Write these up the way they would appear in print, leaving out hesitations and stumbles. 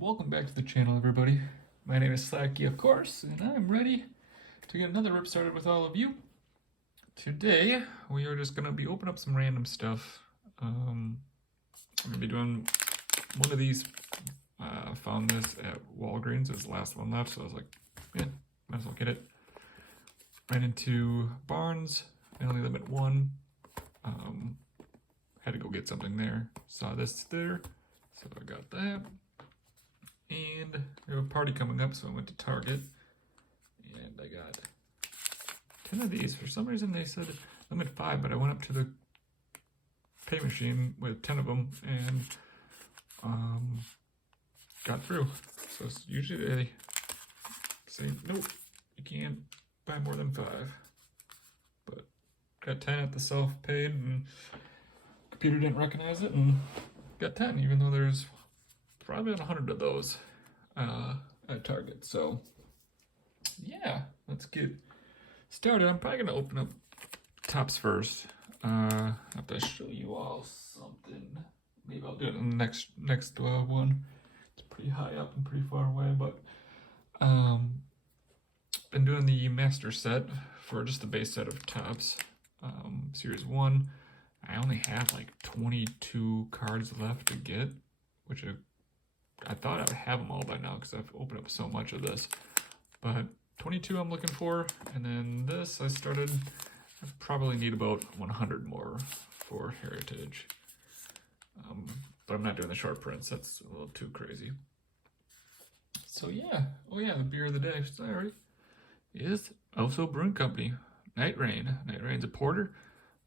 Welcome back to the channel, everybody. My name is Slacky, of course, and I'm ready to get another rip started with all of you. Today, we are just gonna be opening up some random stuff. I'm gonna be doing one of these. Found this at Walgreens. It's the last one left, so I was like, yeah, might as well get it. Ran into Barnes. They only limit one. Had to go get something there. Saw this there, so I got that. And we have a party coming up, so I went to Target and I got 10 of these. For some reason they said limit 5, but I went up to the pay machine with 10 of them and got through. So it's usually they say, nope, you can't buy more than 5. But got 10 at the self-paid and computer didn't recognize it and got 10, even though there's probably 100 of those at Target. So yeah, let's get started. I'm probably gonna open up tops first. I have to show you all something. Maybe I'll do it in the next one. It's pretty high up and pretty far away, but been doing the master set for just the base set of tops. Series 1. I only have like 22 cards left to get, which I thought I would have them all by now because I've opened up so much of this. But 22 I'm looking for, and then this I probably need about 100 more for Heritage. But I'm not doing the short prints, that's a little too crazy. So yeah, oh yeah, the beer of the day, sorry, is Also Brewing Company, Night Rain. Night Rain's a porter,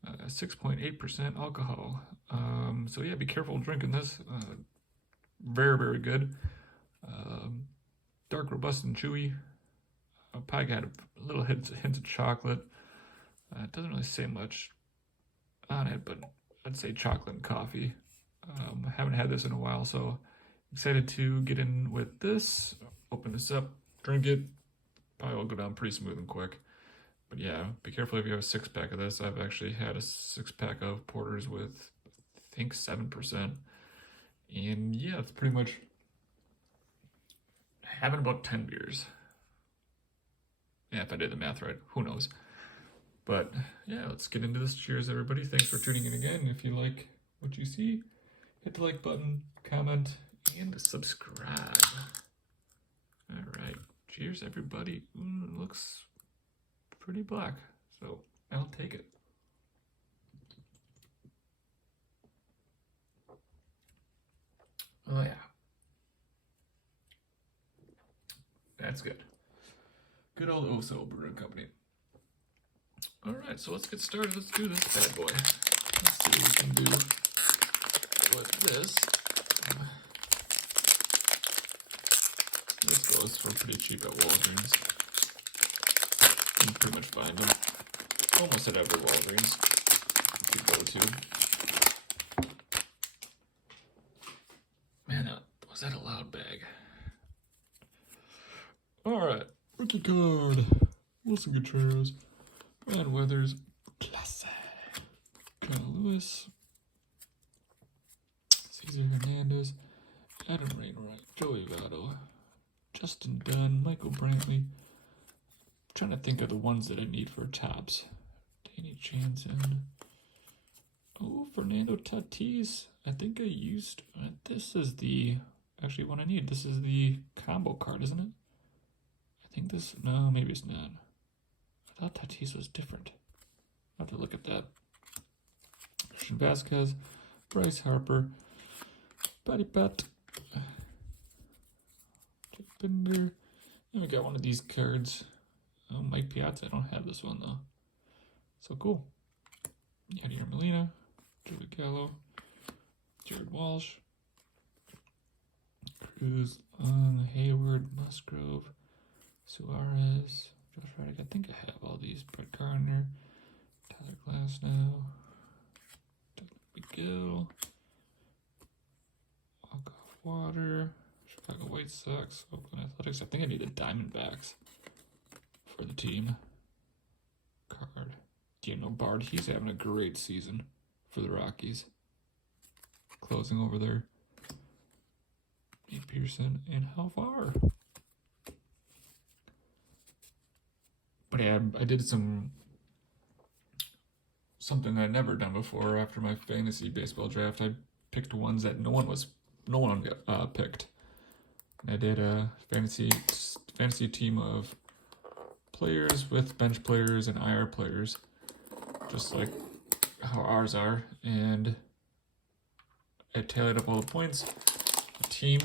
6.8% alcohol. So yeah, be careful drinking this. Very, very good. Dark, robust, and chewy. Pie got a little hint of chocolate. It doesn't really say much on it, but I'd say chocolate and coffee. I haven't had this in a while, so excited to get in with this. Open this up, drink it. Probably will go down pretty smooth and quick. But yeah, be careful if you have a 6-pack of this. I've actually had a 6-pack of porters with, I think, 7%. And yeah, it's pretty much having about 10 beers. Yeah, if I did the math right, who knows. But yeah, let's get into this. Cheers, everybody. Thanks for tuning in again. If you like what you see, hit the like button, comment, and subscribe. All right. Cheers, everybody. It looks pretty black, so I'll take it. Oh yeah. That's good. Good old Oso Brewing Company. Alright, so let's get started. Let's do this bad boy. Let's see what we can do with this. This goes for pretty cheap at Walgreens. You can pretty much find them almost at every Walgreens you go to. Man, was that a loud bag? Alright, rookie card. Wilson Contreras. Brad Weathers. Classic. Kyle Lewis. Cesar Hernandez. Adam Wainwright. Joey Votto. Justin Dunn. Michael Brantley. I'm trying to think of the ones that I need for tops. Danny Jansen. Oh, Fernando Tatis. I think I used... this is the... actually one I need. This is the combo card, isn't it? I think this... no, maybe it's not. I thought Tatis was different. I'll have to look at that. Christian Vasquez. Bryce Harper. Patty Pat. Jeff Binder. And we got one of these cards. Oh, Mike Piazza. I don't have this one, though. So cool. Yadier Molina. Joey Gallo. Jared Walsh. Cruz. Hayward. Musgrove. Suarez. Josh Reddick. I think I have all these. Brett Gardner. Tyler Glasnow. McGill. Alcoff Water. Chicago White Sox. Oakland Athletics. I think I need the Diamondbacks for the team. Card. Daniel Bard. He's having a great season for the Rockies. Closing over there. Pearson, and how far? But yeah, I did something I'd never done before. After my fantasy baseball draft, I picked ones that no one picked. And I did a fantasy team of players with bench players and IR players, just like how ours are, and I tallied up all the points. The team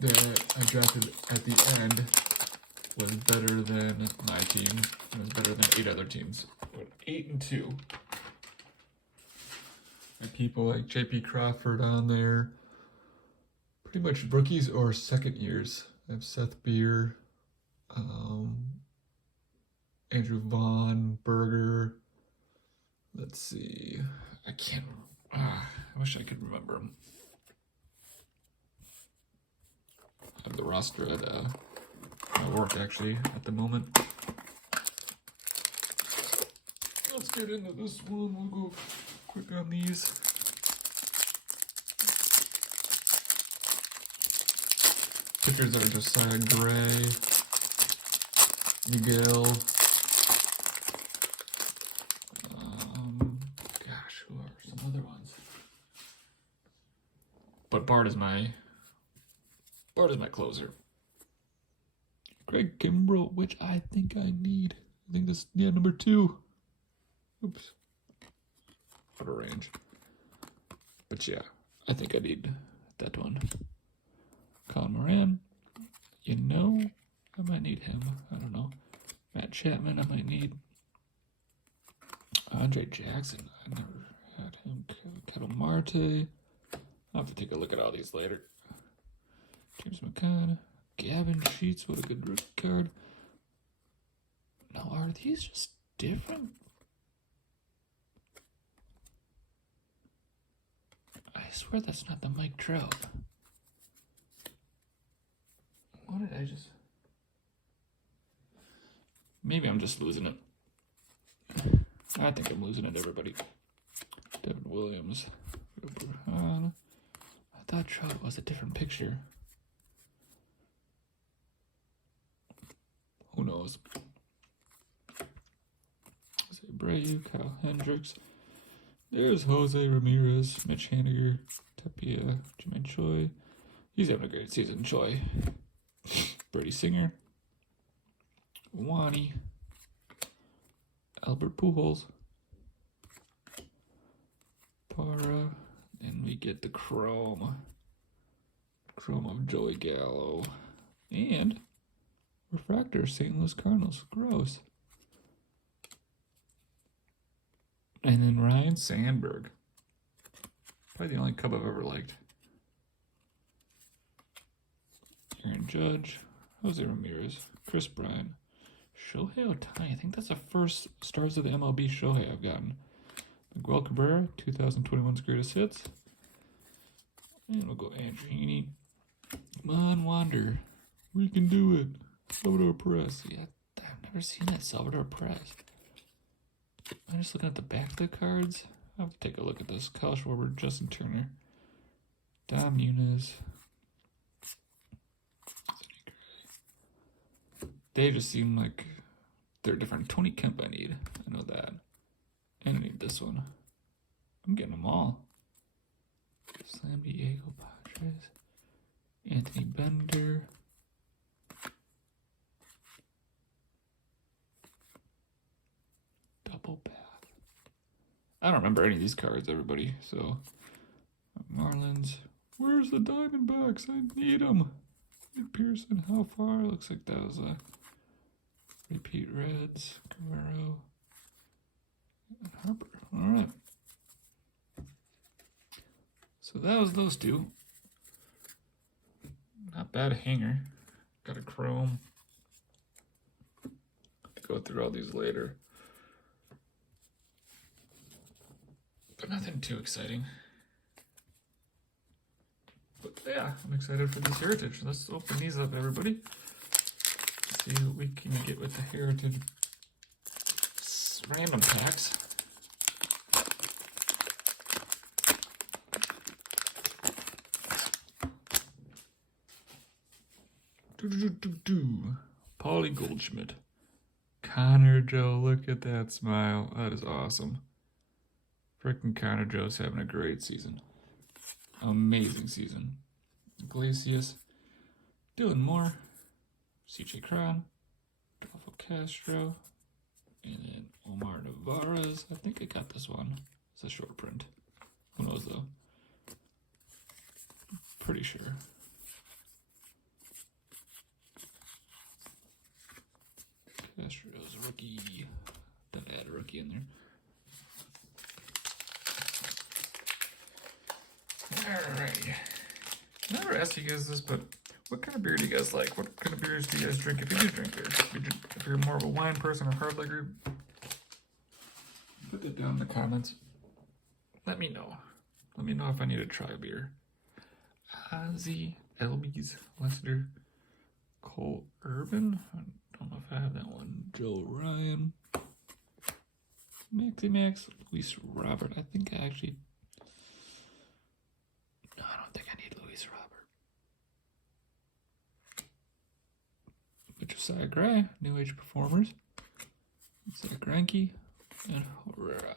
that I drafted at the end was better than my team. It was better than 8 other teams. 8-2. And people like JP Crawford on there. Pretty much rookies or second years. I have Seth Beer, Andrew Vaughn, Berger. Let's see. I can't. I wish I could remember them. I have the roster at my work actually at the moment. Let's get into this one. We'll go quick on these. Pitchers are Josiah Gray, Miguel. Gosh, who are some other ones? But Bart is my closer. Greg Kimbrell, which I think I need. I think this, number 2. Oops. Out of range. But yeah, I think I need that one. Colin Moran, I might need him. I don't know. Matt Chapman, I might need. Andre Jackson, I never had him. Kettle Marte. I'll have to take a look at all these later. James McCann, Gavin Sheets, what a good rookie card. Now, are these just different? I swear that's not the Mike Trout. What did I just... Maybe I'm just losing it. I think I'm losing it, everybody. Devin Williams. I thought Trout was a different picture. Who knows? Jose Abreu, Kyle Hendricks. There's Jose Ramirez, Mitch Haniger, Tapia, Jermaine Choi. He's having a great season, Choi. Brady Singer. Wani. Albert Pujols. Para. And we get the Chrome of Joey Gallo. And Refractor, St. Louis Cardinals. Gross. And then Ryan Sandberg. Probably the only Cub I've ever liked. Aaron Judge. Jose Ramirez. Chris Bryant. Shohei Ohtani. I think that's the first Stars of the MLB Shohei I've gotten. Miguel Cabrera. 2021's Greatest Hits. And we'll go Andrew Heaney. Come on, Wander. We can do it. Salvador Perez. Yeah, I've never seen that Salvador Perez. I'm just looking at the back of the cards. I'll have to take a look at this. Kyle Schwarber, Justin Turner, Dom Muniz. They just seem like they're different. Tony Kemp I need. I know that. And I need this one. I'm getting them all. San Diego Padres. Anthony Bender. Double path. I don't remember any of these cards, everybody. So, Marlins. Where's the Diamondbacks? I need them. Pearson, how far? Looks like that was a repeat Reds. Camaro. Harper. All right. So that was those two. Not bad hanger. Got a Chrome. Go through all these later. But nothing too exciting. But yeah, I'm excited for this Heritage. Let's open these up, everybody. See what we can get with the Heritage random packs. Paulie Goldschmidt. Connor Joe, look at that smile. That is awesome. Freaking Connor Joe's having a great season. Amazing season. Iglesias, Dylan Moore, CJ Cron, Adolfo Castro, and then Omar Navarez. I think I got this one. It's a short print. Who knows though? Pretty sure. Castro's rookie. Don't add a rookie in there. Alrighty. I never asked you guys this, but what kind of beer do you guys like? What kind of beers do you guys drink if you do drink beer? If you're more of a wine person or hard liquor, put that down in the comments. Let me know. Let me know if I need to try a beer. Ozzy, Elby's, Lester, Cole Urban. I don't know if I have that one. Joe Ryan, Maxi Max, Luis Robert. I think I actually. No, I don't think I need Luis Robert. But Josiah Gray, New Age Performers. Zach Greinke, and Herrera.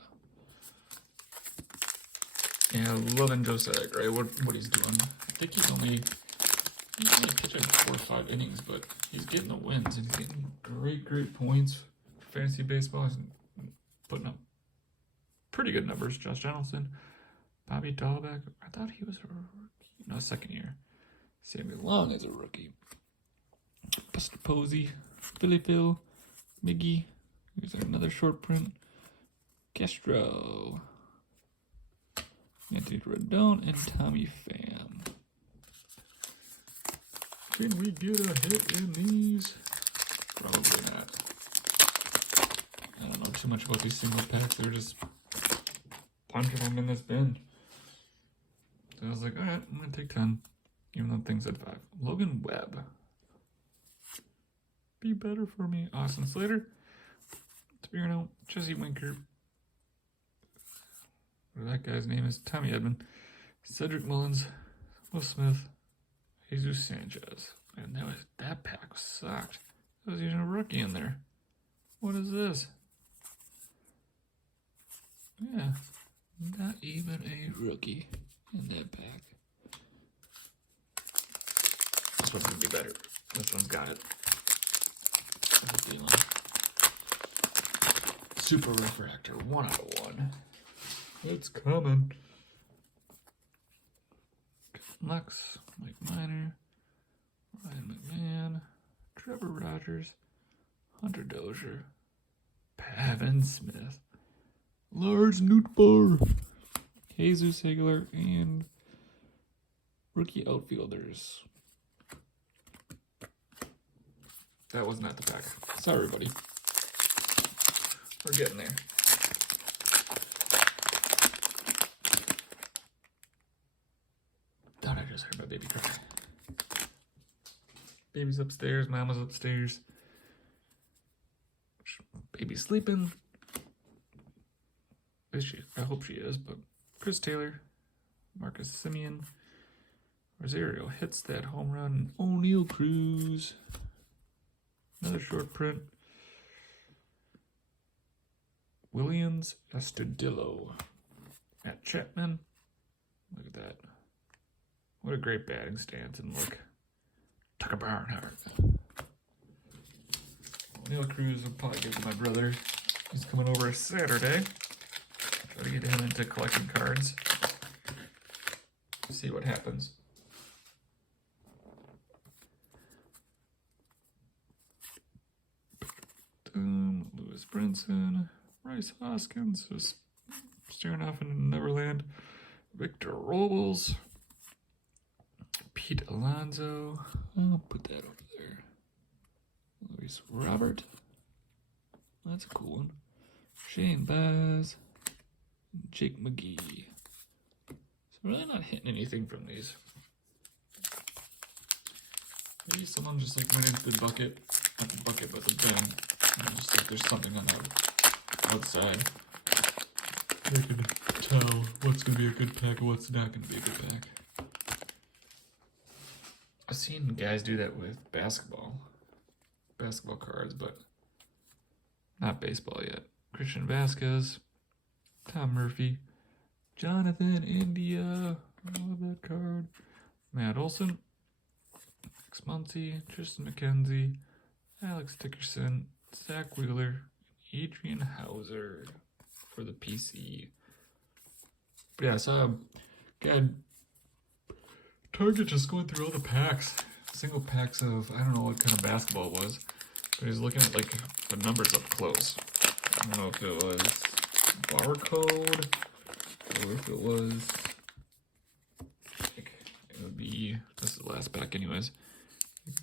Yeah, loving Josiah Gray, what he's doing. I think he's only pitching 4 or 5 innings, but he's getting the wins and he's getting great points for fantasy baseball. He's putting up pretty good numbers. Josh Donaldson, Bobby Dahlbeck. I thought he was a rookie. No, second year. Sammy Long is a rookie. Buster Posey, Philly Phil, Miggy. Here's another short print. Castro, Anthony Rendon, and Tommy Pham. Can we get a hit in these? Probably not. I don't know too much about these single packs. They're just punching them in this bin. So I was like, alright, I'm going to take 10. Even though things said 5. Logan Webb. Be better for me. Austin Slater. Spirino. Jesse Winker. That guy's name is Tommy Edman. Cedric Mullins. Will Smith. Jesus Sanchez. Man, that pack sucked. There was even a rookie in there. What is this? Yeah, not even a rookie in that pack. This one's gonna be better. This one's got it. Super Refractor, 1 out of 1. It's coming. Lux, Mike Minor, Ryan McMahon, Trevor Rogers, Hunter Dozier, Pavin Smith, Lars Nootbaar, Jesus Hagler, and rookie outfielders. That was not the pack. Sorry, buddy. We're getting there. Thought I just heard my baby cry. Baby's upstairs, mama's upstairs. Baby's sleeping. I hope she is, but Chris Taylor, Marcus Semien, Rosario hits that home run. O'Neal Cruz. Another short print. Williams Estudillo. Matt Chapman. Look at that. What a great batting stance and look. Tucker Barnhart. O'Neal Cruz will probably give to my brother. He's coming over Saturday. Try to get him into collecting cards. See what happens. Lewis Brinson. Bryce Hoskins just staring off into Neverland. Victor Robles. Pete Alonso. I'll put that over there. Luis Robert. That's a cool one. Shane Baz. Jake McGee. So really not hitting anything from these. Maybe someone just like went into the bucket. Not the bucket, but the bin. And just like there's something on the outside. They can tell what's going to be a good pack and what's not going to be a good pack. I've seen guys do that with basketball cards, but not baseball yet. Christian Vasquez, Tom Murphy, Jonathan India, I love that card. Matt Olson, Max Muncy, Tristan McKenzie, Alex Dickerson, Zach Wheeler, Adrian Hauser for the PC. But yeah, I saw God, Target just going through all the packs, single packs of, I don't know what kind of basketball it was, but he's looking at like the numbers up close. I don't know if it was barcode or if it was like, it would be, this is the last pack anyways,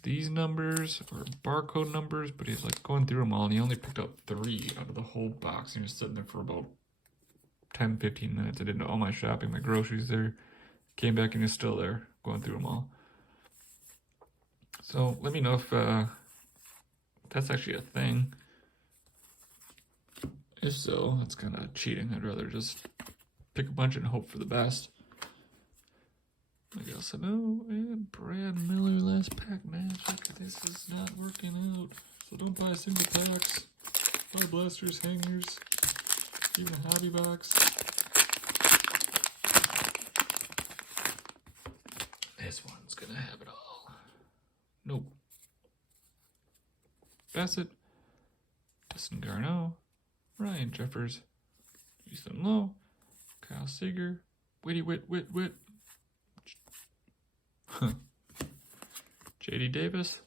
these numbers or barcode numbers, but he's like going through them all and he only picked up 3 out of the whole box and he was sitting there for about 10-15 minutes. I did all my shopping, my groceries there, came back and he's still there going through them all. So let me know if that's actually a thing. If so, that's kind of cheating. I'd rather just pick a bunch and hope for the best. I guess I know. And Brad Miller last pack magic. This is not working out. So don't buy single packs. Buy blasters, hangers, even a hobby box. This one's gonna have it all. Nope. Bassett, Dustin Garneau, Ryan Jeffers, Ethan Lowe, Kyle Seager, Witty Wit. JD Davis,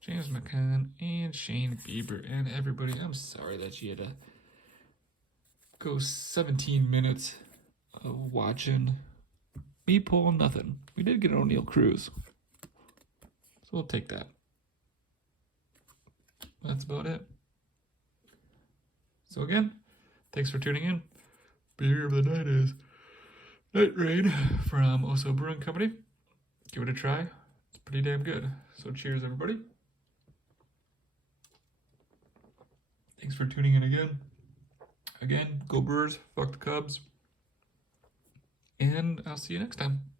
James McCann, and Shane Bieber. And everybody, I'm sorry that you had to go 17 minutes of watching me pull nothing. We did get an O'Neal Cruz, so we'll take that. That's about it. So again, thanks for tuning in. Beer of the night is Night Raid from Oso Brewing Company. Give it a try. It's pretty damn good. So cheers, everybody. Thanks for tuning in again. Again, go Brewers, fuck the Cubs. And I'll see you next time.